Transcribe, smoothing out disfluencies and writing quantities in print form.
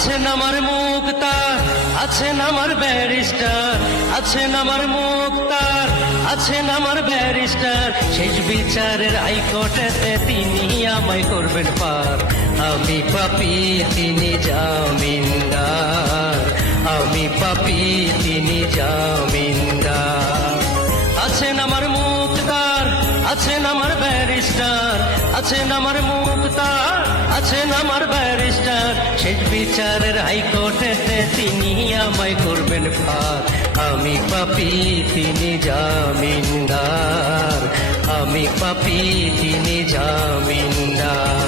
আছেন আমার মুক্তার, আছেন আমার ব্যারিস্টার, আছেন আমার মুক্তার, আছেন আমার ব্যারিস্টার। শেষ বিচারের হাইকোর্টেতে তিনি আমায় করবেন পার। আমি পাপী, তিনি জামিনদার। আমি পাপী, তিনি জামিনদার। আছেন আমার মুক্তার, আছেন আমার ব্যারিস্টার, আছেন আমার মুক্তার, আছেন আমার ব্যারিস্টার। শেষ বিচারের হাইকোর্টেতে তিনি আমায় করবেন পার। আমি পাপী, তিনি জামিনদার। আমি পাপী, তিনি জামিনদার।